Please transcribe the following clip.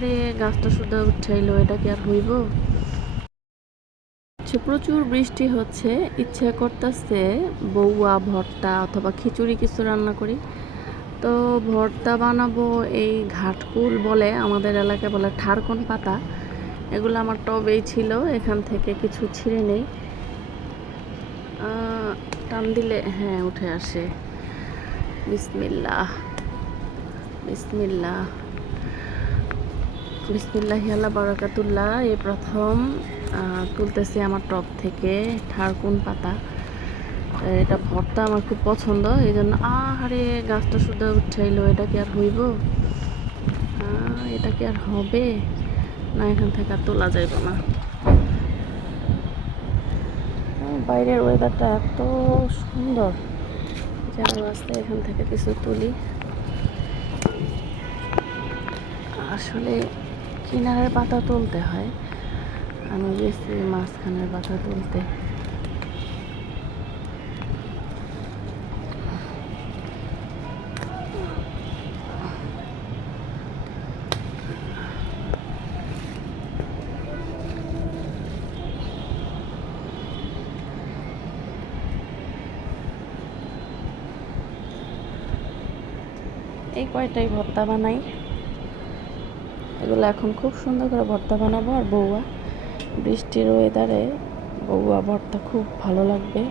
আহারে গাছটা শুধু উঠাইলো, এটা কি আর হইব? প্রচুর বৃষ্টি হচ্ছে, ইচ্ছা করতেছে বউয়া ভর্তা অথবা খিচুড়ি কিছু রান্না করি। তো ভর্তা বানাবো এই ঘাটকুল বলে, আমাদের এলাকায় বলে ঠারকন পাতা। এগুলো আমার টবেই ছিল, এখান থেকে কিছু ছিঁড়ে নেই। টান দিলে হ্যাঁ উঠে আসে। বিসমিল্লাহ বিসমিল্লাহ বিসমিল্লাহি আল্লাহ বারাকাতুল্লাহ। এই প্রথম তুলতেছি আমার টব থেকে ঠারকুন পাতা। এটা ভর্তা আমার খুব পছন্দ, এই জন্য আহারে গাছটা শুধু উঠাইলো, এটা কি আর হইব? এটা কি আর হবে? না, এখান থেকে আর তোলা যাইব না। বাইরের ওয়েদারটা এত সুন্দর, যার রাস্তায় এখান থেকে কিছু তুলি। আসলে কিনারের পাতা তুলতে হয়, আমি গেছি মাঝখানের পাতা তুলতে। এই কয়টাই ভর্তা বানাই, এগুলো এখন খুব সুন্দর করে ভর্তা বানাবো। আর বউয়া বৃষ্টির ওয়েদারে বউয়া ভর্তা খুব ভালো লাগবে।